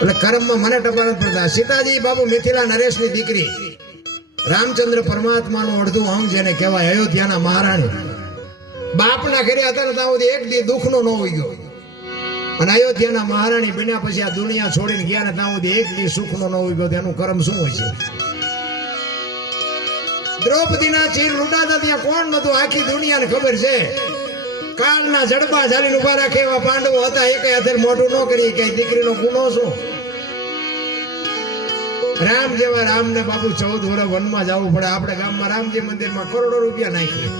એટલે કર્મમાં મને ટપા નથી પડતા. સીતાજી બાબુ મિથિલા નરેશની દીકરી, રામચંદ્ર પરમાત્માનું અડધું અંગ જેને કહેવાય, અયોધ્યાના મહારાણી. બાપના ઘરે હતા ત્યાં સુધી એક દી દુઃખનો ન હોય ગયો, અને અયોધ્યાના મહારાણી બન્યા પછી આ દુનિયા છોડીને ગયા ને ત્યાં સુધી એક દી સુખનો ન હોય ગયો. તેનું કર્મ શું હોય છે? દ્રૌપદીના ચીર લૂંટાતા ત્યાં કોણ નતું? આખી દુનિયાને ખબર છે. કાળના જડબા ઝાલીને ઉભા રાખે એવા પાંડવો હતા. એક હાથે મોઢું ન કરી કે દીકરીનો ગુનો શું? રામ જેવા રામને બાપુ 14 વર્ષ વનમાં જવું પડે. આપણે ગામમાં રામજી મંદિરમાં કરોડો રૂપિયા નાખીએ.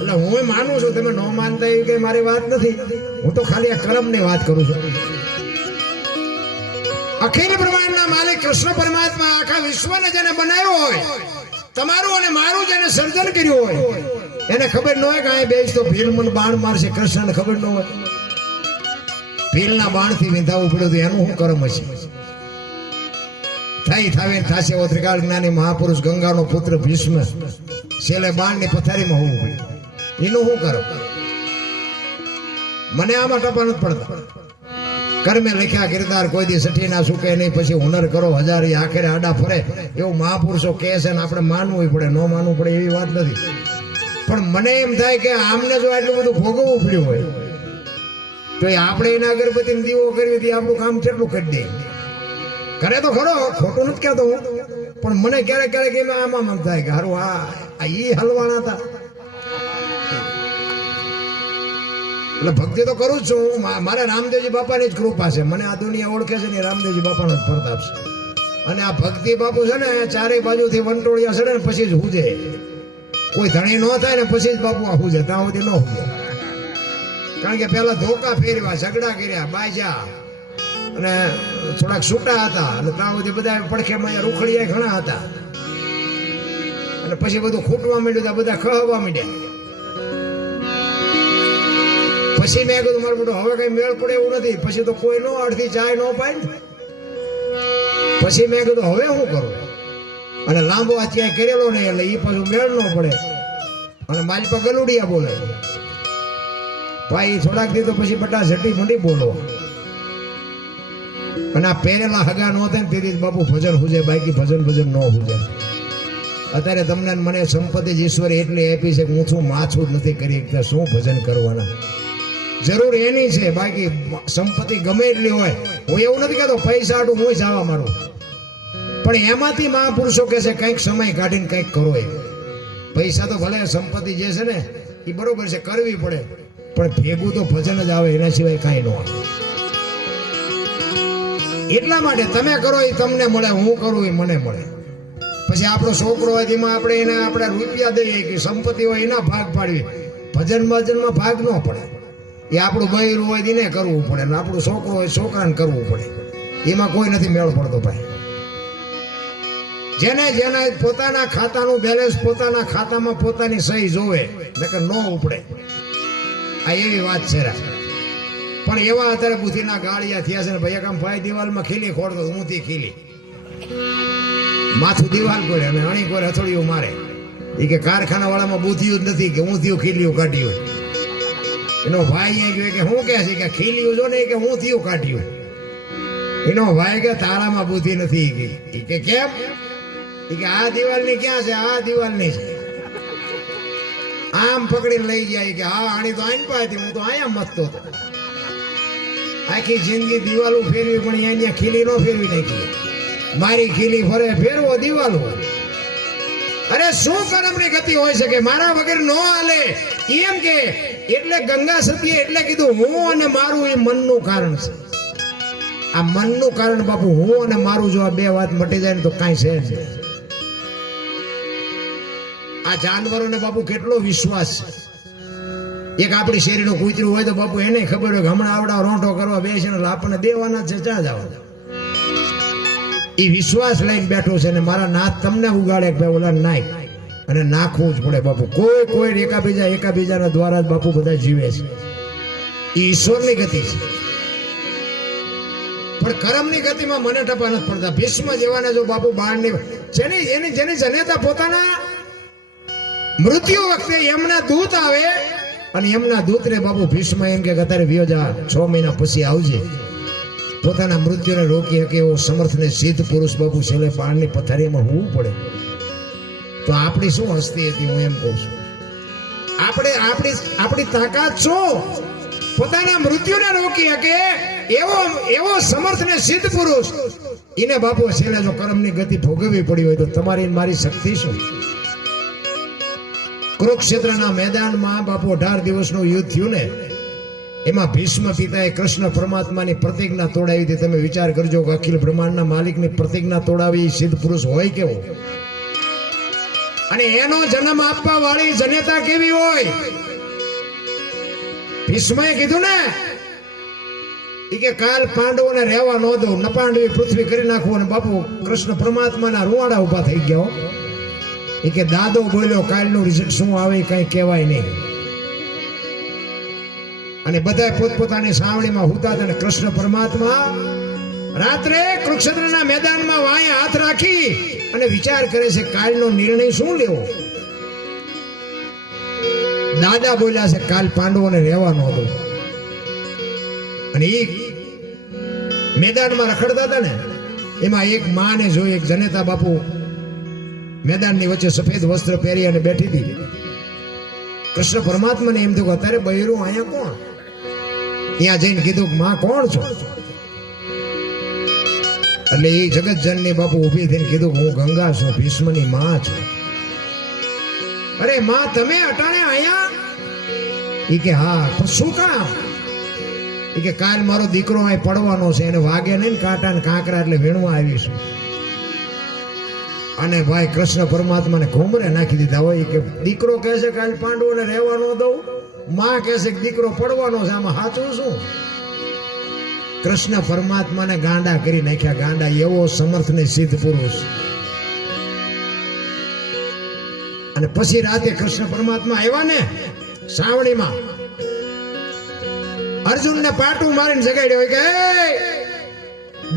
એટલે હું માનું છું, તમે ન માનતા એવી કઈ મારી વાત નથી. હું તો ખાલી આ કર્મની વાત કરું છું. અખિલ બ્રહ્માંડના માલિક કૃષ્ણ પરમાત્મા આખા વિશ્વને જેને બનાવ્યો હોય, તમારું અને મારું જેને સર્જન કર્યું હોય, એને ખબર ન હોય કે આ બેસ તો ભીલ મને બાણ મારશે. કૃષ્ણને ખબર ન હોય ભીલના બાણથી વિંધાવવું પડ્યું, એનું શું કર્મ હશે? થઈ થાવીને થાશે એવો ત્રિકાળ જ્ઞાની મહાપુરુષ ગંગાનો પુત્ર ભીષ્મ છેલ્લે બાણની પથારીમાં હોવું પડ્યું. એનું શું કરો? મને આમાં ટપા નથી પડતા. કર્મે લખ્યા કિરદાર કોઈ દી સઠી ના સુકે નહીં, પછી હુનર કરો હજારી આખરે આડા ફરે, એવું મહાપુરુષો કહે છે ને આપણે માનવું પડે. ન માનવું પડે એવી વાત નથી, પણ મને એમ થાય કે આમને જો આટલું બધું ભોગવવું પડ્યું હોય તો આપણે એના અગરબત્તી દીવો કરવી હતી, આપણું કામ કેટલું કરી દે. કરે તો ખરો, ખોટું નથી કહેતો હું, પણ મને ક્યારેક ક્યારેક એમાં આમાં મન થાય કે હારું આ ઈ હલવાના હતા. એટલે ભક્તિ તો કરું જ છું. મારે રામદેવજી બાપાની જ કૃપા છે. મને આ દુનિયા ઓળખે છે ને રામદેવજી બાપાનો જ પ્રતાપ છે. અને આ ભક્તિ બાપુ છે ને ચારેય બાજુથી વંટોળિયા ચડે ને પછી જ હુજે. કોઈ ધણી ન થાય ને પછી જ બાપુ આ હુજે, ત્યાં સુધી ન હુજે. કારણ કે પેલા ધોકા ફેરવા, ઝઘડા કર્યા, બાજ્યા અને થોડાક છૂટા હતા, અને ત્યાં સુધી બધા પડખેમાં રૂખડિયા ઘણા હતા, અને પછી બધું ખૂટવા માંડ્યું, બધા ખહવા માંડ્યા. પછી મેં કીધું મારું બધું હવે કઈ મેળ પડે એવું નથી. પછી તો કોઈ નો અડધી ચાય ન પાય ને. પછી મેં કીધું હવે શું કરું? અને લાંબો અત્યારે કરેલો નહીં, એટલે એ પાછું મેળ ન પડે, અને મારી પર ગલુડિયા બોલે. ભાઈ થોડાક દી તો પછી બટા ઝટી મંડી બોલો. અને આ પહેરેલા હગા ન થાય ને તેથી બાપુ ભજન હુજે, બાકી ભજન ન હુજે. અત્યારે તમને મને સંપત્તિ જ ઈશ્વરે એટલી આપી છે કે હું શું માછું જ નથી કરી શકતા. શું ભજન કરવાના? જરૂર એની છે, બાકી સંપત્તિ ગમે એટલી હોય. હું એવું નથી કહેતો પૈસા આટું હું જવા મારું, પણ એમાંથી મહાપુરુષો કહે છે કંઈક સમય કાઢીને કંઈક કરો. એ પૈસા તો ભલે સંપત્તિ જે છે ને એ બરોબર છે, કરવી પડે, પણ ભેગું તો ભજન જ આવે, એના સિવાય કાંઈ ન આવે. એટલા માટે તમે કરો એ તમને મળે, હું કરું એ મને મળે. પછી આપણો છોકરો હોય તેમાં આપણે એને આપણે રૂપિયા દઈએ કે સંપત્તિ હોય એના ભાગ પાડવી. ભજનમાં ભાગ ન પડે. એ આપણું બૈરું હોય એને કરવું પડે, ને આપણું છોકરો હોય છોકરાને કરવું પડે. એમાં કોઈ નથી મેળ પડતો ભાઈ. જેને પોતાના ખાતાનું બેલેન્સ પોતાના ખાતામાં પોતાની સહી જોવે, નકર ન ઉપડે. આ એવી વાત છે. પણ એવા અત્યારે બુદ્ધિના ગાળિયા થયા છે ને ભાઈ. કામ ભાઈ દિવાલમાં ખીલી ખોડતો, ઊંધી ખીલી માથું દિવાલ કોઈ અને અણી કોઈ હથોડીઓ મારે. એ કે કારખાના વાળામાં બુદ્ધિયું જ નથી કે ઊંધિયું ખીલીઓ કાઢ્યું. એનો ભાઈ એ કહે કે હું કહે છે કે ખીલીઓ જો ને કે ઊંધિયું કાઢ્યું. એનો ભાઈ કે તારામાં બુદ્ધિ નથી. કે કેમ? કે આ દિવાલની ક્યાં છે? આ દિવાલની છે. આમ પકડીને લઈ જાય કે હા આણી તો આઈન પાછી, હું તો અહીંયા મતતો હતો. આખી જિંદગી દિવાલો ફેરવી, પણ અહીંયા ખીલી નો ફેરવી નાખી. મારી ખીલી ફરે ફેરવો દિવાલો. અરે શું કર્મની ગતિ હોય છે કે મારા વગર નો હાલે એમ કે. એટલે ગંગા સતીએ એટલે કીધું હું અને મારું એ મનનું કારણ છે. આ મનનું કારણ બાપુ હું અને મારું જો આ બે વાત મટી જાય ને તો કાંઈ છે જ નહીં. આ જાનવરોને બાપુ કેટલો વિશ્વાસ છે. એક આપણી શેરીનું કૂતરું હોય તો બાપુ એને ખબર હોય કે હમણાં આવડા રોંઢો કરવા બેસીને આપણને દેવાના છે, ચા જવાના. એ વિશ્વાસ લઈને બેઠો છે ને મારા નાથ તમને ઉગાડે કે ભાઈ ઓલા નાખ, અને નાખવું જ પડે બાપુ. કોઈ એકાબીજાના દ્વારા જ બાપુ બધા જીવે છે. એ ઈશ્વરની ગતિ છે. પણ કર્મની ગતિમાં મને ટપા નથી પડતા. ભીષ્મ જેવાને જો બાપુ બાણની જેની જનેતા પોતાના મૃત્યુ વખતે એમના દૂત આવે, અને એમના દૂતને બાપુ ભીષ્મ એમ કે અત્યારે 6 મહિના પછી આવજે. પોતાના મૃત્યુને રોકી શકે એવો સમર્થ ને સિદ્ધ પુરુષ બાપુ છેલ્લે પાણની પથારીમાં હોવું પડે, તો આપણી શું હસ્તી હતી? હું એમ કહું છું, આપણી તાકાત શું? પોતાના મૃત્યુને રોકી શકે એવો સમર્થ ને સિદ્ધ પુરુષ, એને બાપુ છેલ્લે જો કર્મની ગતિ ભોગવવી પડી હોય તો તમારી મારી શક્તિ શું? કુરુક્ષેત્રના મેદાનમાં બાપુ 18 દિવસનું યુદ્ધ થયું ને, એમાં ભીષ્મ પિતાએ કૃષ્ણ પરમાત્માની પ્રતિજ્ઞા તોડાવી હતી. તમે વિચાર કરજો કે અખિલ બ્રહ્માંડના માલિકની પ્રતિજ્ઞા તોડાવી સિદ્ધ પુરુષ હોય કેવો? અને એનો જન્મ આપવા વાળી જનેતા કેવી હોય? ભીષ્મએ કીધું ને કે કાલ પાંડવોને રહેવા ન દઉં, નપાંડવી પૃથ્વી કરી નાખવું. અને બાપુ કૃષ્ણ પરમાત્માના રૂવાડા ઉભા થઈ ગયા. કે દાદો બોલ્યો કાલનું રિઝલ્ટ શું આવે કઈ કહેવાય નહીં. અને બધા પોતપોતાની સાવણીમાં હુતા હતા. અને કૃષ્ણ પરમાત્મા રાત્રે કુરુક્ષેત્રના મેદાનમાં વાંહે હાથ રાખી અને વિચાર કરે છે કાલનો નિર્ણય શું લેવો. દાદા બોલ્યા છે કાલ પાંડવોને રહેવા ન દો. અને એ મેદાનમાં રખડતા હતા ને, એમાં એક માને જોઈ, એક જનેતા બાપુ મેદાનની વચ્ચે સફેદ વસ્ત્ર પહેરી અને બેઠી હતી. કૃષ્ણ પરમાત્માને એમ થયું અત્યારે બૈરું અહીંયા કોણ? ત્યાં જઈને કીધું માં કોણ છો? એટલે એ જગતજનની બાપુ ઉભી થઈને કીધું હું ગંગા છું, ભીષ્મની માં છું. અરે માં તમે અટાણે અહીંયા? એ કે હા. શું કામ? એ કે કાલ મારો દીકરો અહીં પડવાનો છે, એને વાગે નહીં ને કાંટા ને કાંકરા, એટલે વીણવા આવીશું. અને ભાઈ કૃષ્ણ પરમાત્માને ઘુમરે નાખી દીધા હોય. કે દીકરો કહે છે કાલ પાંડવોને રહેવા ન દઉં, માં કહે છે કે દીકરો પડવાનો છે, આમાં સાચું શું? કૃષ્ણ પરમાત્માને ગાંડા કરી નાખ્યા. ગાંડા એવો સમર્થ ને સિદ્ધ પુરુષ. અને પછી રાતે કૃષ્ણ પરમાત્મા આવ્યા ને સાવણીમાં, અર્જુનને પાટું મારીને જગાડ્યો કે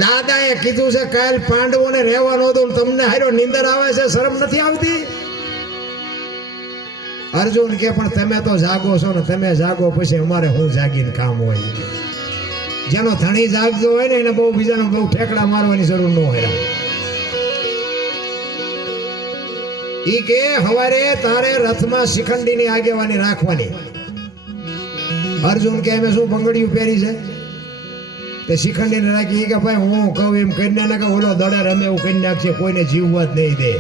દાદાએ કીધું છે કાલ પાંડવોને રહેવા ન દઉં, તમને હારો નીંદર આવે છે, શરમ નથી આવતી? અર્જુન કે પણ તમે તો જાગો છો ને, તમે જાગો પછી અમારે હું જાગીને કામ હોય? જેનો ધણી જાગજો હોય ને એને બહુ બીજાને બહુ ઠેકડા મારવાની જરૂર ન હોય. ઈ કે હવારે તારે રથમાં શિખંડીની આગેવાની રાખવાની. અર્જુન કે અમે શું બંગડીયું પહેરી છે તે શિખંડીને રાખી? કે ભાઈ હું કહું એમ કરીને ના કે ઓલો દડે રમે એવું કરી નાખશે, કોઈને જીવવા જ નહીં દે.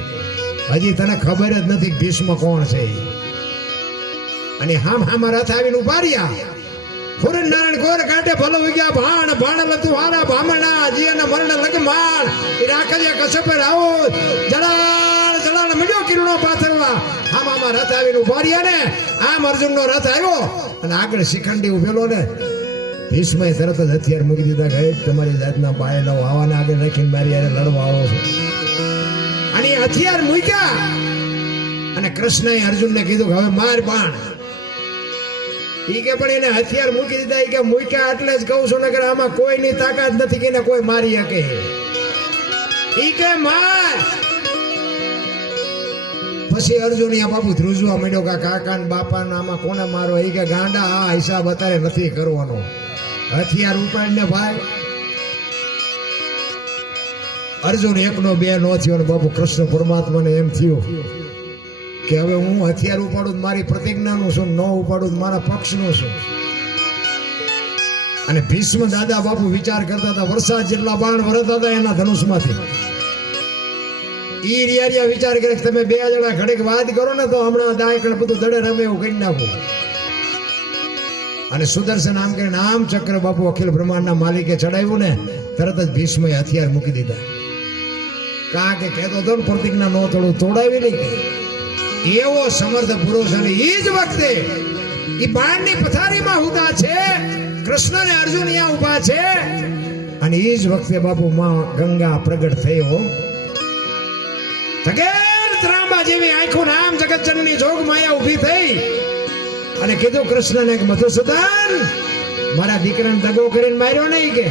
હજી તને ખબર જ નથી ભીષ્મ કોણ છે. અને હામ રથ આવીને ઉભા રહ્યા. ફુરન નારાયણ ગોર કાંઠે ભલો ગયા ભાણ ભાણ લતું હારા ભામણા જીના મરણ લગમાણ એ રાખજે કસપ રાવો જલાલ જલાલ મળ્યો કિરણો પાથરવા. આમાં રથ આવીને ઉભા રહ્યા ને, આમ અર્જુનનો રથ આવ્યો અને આગળ શિખંડી ઉભેલો ને, ભીષ્મએ તરત જ હથિયાર મૂકી દીધા. કે તમારી જાતના બાયલાઓ આવાને આગળ રાખીને મારી યારે લડવા આવો છો. અને હથિયાર મૂક્યા અને કૃષ્ણએ અર્જુનને કીધું કે હવે માર બાણ. ઈ કે પણ એને હથિયાર મૂકી દીધા. ઈ કે મૂક્યા એટલે જ કહું છું, નકર આમાં કોઈની તાકાત નથી કે એને કોઈ મારી શકે. ઈ કે માર. પછી અર્જુન બાપુ ધ્રુજવા માંડ્યો કે કાકા ને બાપા ને આમાં કોને મારો? ઈ કે ગાંડા આ હિસાબ અત્યારે નથી કરવાનો. હથિયાર ઉપાડીને ભાઈ અર્જુન એકનો બે નો થયો ને બાપુ કૃષ્ણ પરમાત્માને એમ થયું કે હવે હું હથિયાર ઉપાડું મારી પ્રતિજ્ઞાનું શું, ન ઉપાડું મારા પક્ષનું શું. અને ભીષ્મ દાદા બાપુ વિચાર કરતા હતા, વરસાદ જેટલા બાણ વરસતા હતા એના ધનુષમાંથી. ઈ રિયા વિચાર કરે કે તમે બે જણા ઘડીક વાત કરો ને તો હમણાં દાયકણ બધું દડે રમે એવું કરી નાખું. અને સુદર્શન આમ કરીને આમ ચક્ર બાપુ અખિલ બ્રહ્માંડના માલિકે ચડાવ્યું ને, તરત જ ભીષ્મએ હથિયાર મૂકી દીધા. કારણ કે કહેતો હતો ને પ્રતિજ્ઞા ન તોડું, તોડાવી નહીં. એવો સમર્થ પુરુષ. અને એ જ વખતે એ બાણની પથારીમાં ઉભા છે, કૃષ્ણ ને અર્જુન અહીંયા ઉભા છે. અને એ જ વખતે બાપુ માં ગંગા પ્રગટ થયો. તગેર ત્રાંબા જેવી આંખો નામ જગતજનની જોગ માયા ઉભી થઈ અને કીધું કૃષ્ણને કે મધુસૂદન મારા દીકરાને દગો કરીને માર્યો નહીં. કે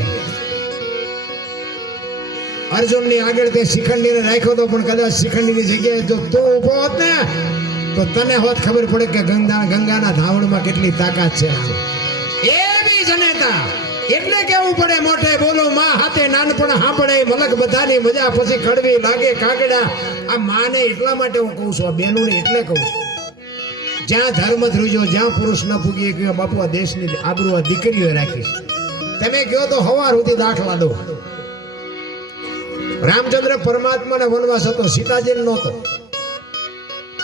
અર્જુનની આગળ તે શિખંડીને રાખ્યો તો, પણ કદાચ શિખંડીની જગ્યાએ જો તું ઉભો હોત ને તો તને હોત ખબર પડે કે ગંગાના ધાવણમાં કેટલી તાકાત છે. એવી જનેતા એટલે કેવું પડે મોઢે બોલો માં હાથે નાનપણ સાંભળે મલક બધાની મજા પછી કડવી લાગે કાગડા. આ માને એટલા માટે હું કહું છું, આ બહેનોને એટલે કહું છું, જ્યાં ધર્મ ધ્રુજો, જ્યાં પુરુષ ન ફૂગી ગયો બાપુ, આ દેશની આબરૂ આ દીકરીઓએ રાખી છે. તમે કહો તો હવાર સુધી દાખલા દો. રામચંદ્ર પરમાત્માને વનવાસ હતો, સીતાજી નહોતો.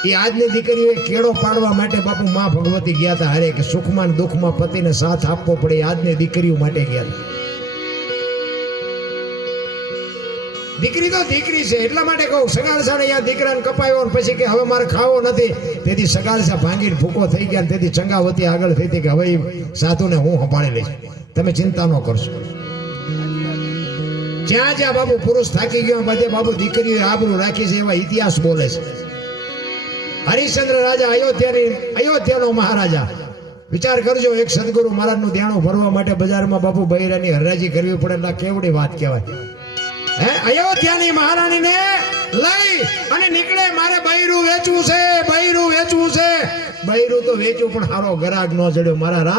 એ આજની દીકરીઓએ કેળો પાડવા માટે બાપુ માં ભગવતી ગયા હતા હરે, કે સુખમાં ને દુઃખમાં પતિને સાથ આપવો પડે, આજની દીકરીઓ માટે ગયા હતા. દીકરી તો દીકરી છે એટલા માટે કહું, સગાળસા અહીંયા દીકરાને કપાયો ને પછી કે હવે મારે ખાવો નથી, તેથી સગાળસા ભાંગીને ભૂકો થઈ ગયા, તેથી ચંગાવતી આગળ થઈ હતી કે હવે સાધુને હું સંભાળી લઈશ, તમે ચિંતા ન કરશો. જ્યાં જ્યાં બાપુ પુરુષ થાકી ગયો બધે બાપુ દીકરીઓએ આબરૂ રાખી છે, એવા ઇતિહાસ બોલે છે. હરિશ્ચંદ્ર રાજા અયોધ્યાનો મહારાજા, વિચાર કરજો, એક સદગુરુ મહારાજનું દેણું ભરવા માટે બજારમાં બાપુ બૈરાની હરાજી કરવી પડે, એટલે કેવડી વાત કહેવાય. અયોધ્યાની મહારાણીને લઈ અને નીકળે, મારે બૈરું વેચવું છે, બૈરું વેચવું છે. બૈરું તો વેચવું પણ હારો ગરાગ ન જડ્યો મારા રામ.